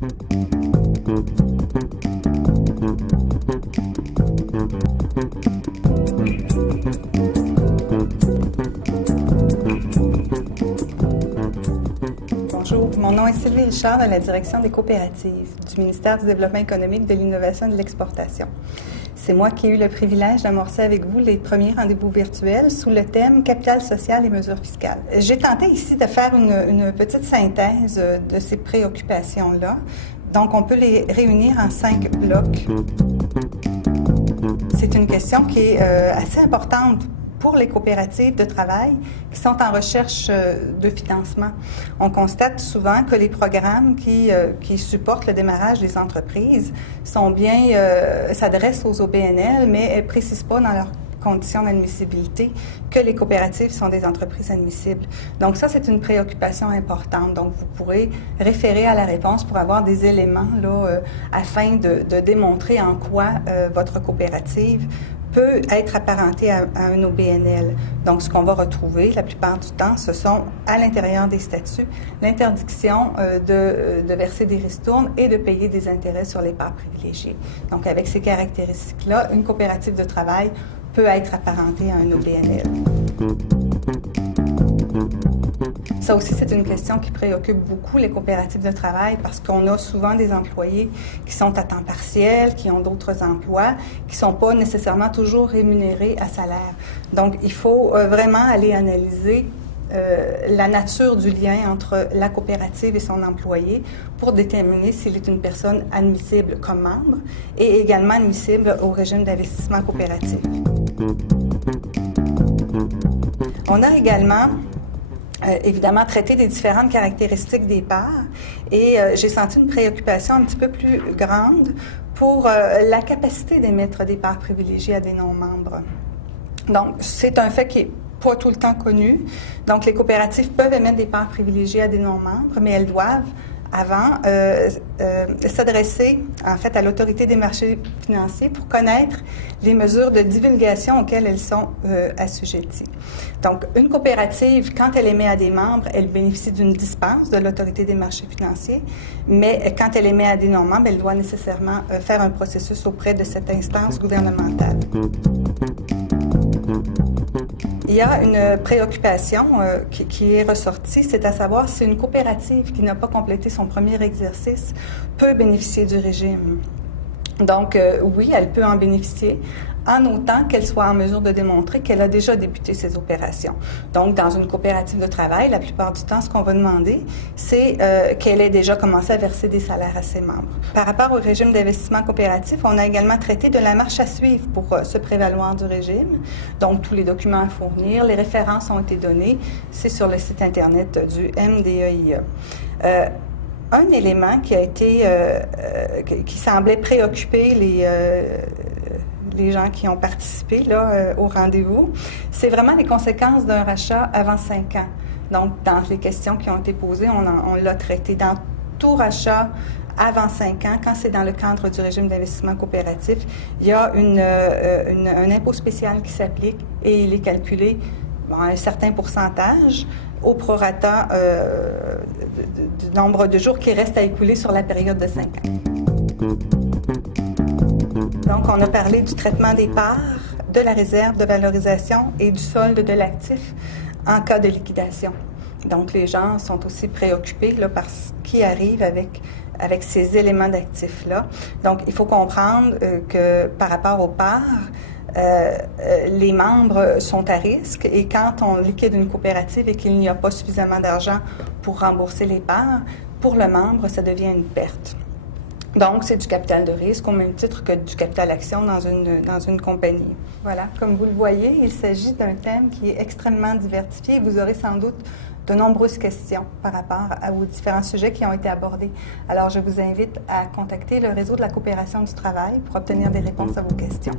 Bonjour, mon nom est Sylvie Richard de la direction des coopératives du ministère du Développement économique, de l'Innovation et de l'Exportation. C'est moi qui ai eu le privilège d'amorcer avec vous les premiers rendez-vous virtuels sous le thème « Capital social et mesures fiscales ». J'ai tenté ici de faire une petite synthèse de ces préoccupations-là. Donc, on peut les réunir en 5 blocs. C'est une question qui est assez importante pour les coopératives de travail qui sont en recherche de financement. On constate souvent que les programmes qui supportent le démarrage des entreprises sont bien, s'adressent aux OBNL, mais ne précisent pas dans leurs conditions d'admissibilité que les coopératives sont des entreprises admissibles. Donc ça, c'est une préoccupation importante. Donc vous pourrez référer à la réponse pour avoir des éléments là, afin de démontrer en quoi votre coopérative peut être apparentée à un OBNL. Donc, ce qu'on va retrouver la plupart du temps, ce sont à l'intérieur des statuts l'interdiction de verser des ristournes et de payer des intérêts sur les parts privilégiées. Donc, avec ces caractéristiques-là, une coopérative de travail peut être apparentée à un OBNL. Ça aussi, c'est une question qui préoccupe beaucoup les coopératives de travail parce qu'on a souvent des employés qui sont à temps partiel, qui ont d'autres emplois, qui ne sont pas nécessairement toujours rémunérés à salaire. Donc, il faut vraiment aller analyser la nature du lien entre la coopérative et son employé pour déterminer s'il est une personne admissible comme membre et également admissible au régime d'investissement coopératif. On a également évidemment, traiter des différentes caractéristiques des parts et j'ai senti une préoccupation un petit peu plus grande pour la capacité d'émettre des parts privilégiées à des non-membres. Donc, c'est un fait qui est pas tout le temps connu. Donc, les coopératives peuvent émettre des parts privilégiées à des non-membres, mais elles doivent avant s'adresser en fait à l'autorité des marchés financiers pour connaître les mesures de divulgation auxquelles elles sont assujetties. Donc, une coopérative, quand elle émet à des membres, elle bénéficie d'une dispense de l'autorité des marchés financiers, mais quand elle émet à des non-membres, elle doit nécessairement faire un processus auprès de cette instance gouvernementale. Il y a une préoccupation qui est ressortie, c'est à savoir si une coopérative qui n'a pas complété son premier exercice peut bénéficier du régime. Donc, oui, elle peut en bénéficier, en autant qu'elle soit en mesure de démontrer qu'elle a déjà débuté ses opérations. Donc, dans une coopérative de travail, la plupart du temps, ce qu'on va demander, c'est qu'elle ait déjà commencé à verser des salaires à ses membres. Par rapport au régime d'investissement coopératif, on a également traité de la marche à suivre pour se prévaloir du régime. Donc, tous les documents à fournir, les références ont été données. C'est sur le site Internet du MDEIE. Un élément qui a été, qui semblait préoccuper les gens qui ont participé là, au rendez-vous, c'est vraiment les conséquences d'un rachat avant 5 ans. Donc, dans les questions qui ont été posées, on l'a traité. Dans tout rachat avant 5 ans, quand c'est dans le cadre du régime d'investissement coopératif, il y a un impôt spécial qui s'applique et il est calculé à un certain pourcentage au prorata du nombre de jours qui reste à écouler sur la période de 5 ans. Donc, on a parlé du traitement des parts, de la réserve de valorisation et du solde de l'actif en cas de liquidation. Donc, les gens sont aussi préoccupés là, par ce qui arrive avec ces éléments d'actifs-là. Donc, il faut comprendre que par rapport aux parts, les membres sont à risque et quand on liquide une coopérative et qu'il n'y a pas suffisamment d'argent pour rembourser les parts, pour le membre, ça devient une perte. Donc, c'est du capital de risque au même titre que du capital action dans une compagnie. Voilà, comme vous le voyez, il s'agit d'un thème qui est extrêmement diversifié et vous aurez sans doute de nombreuses questions par rapport aux différents sujets qui ont été abordés. Alors, je vous invite à contacter le réseau de la coopération du travail pour obtenir des réponses à vos questions.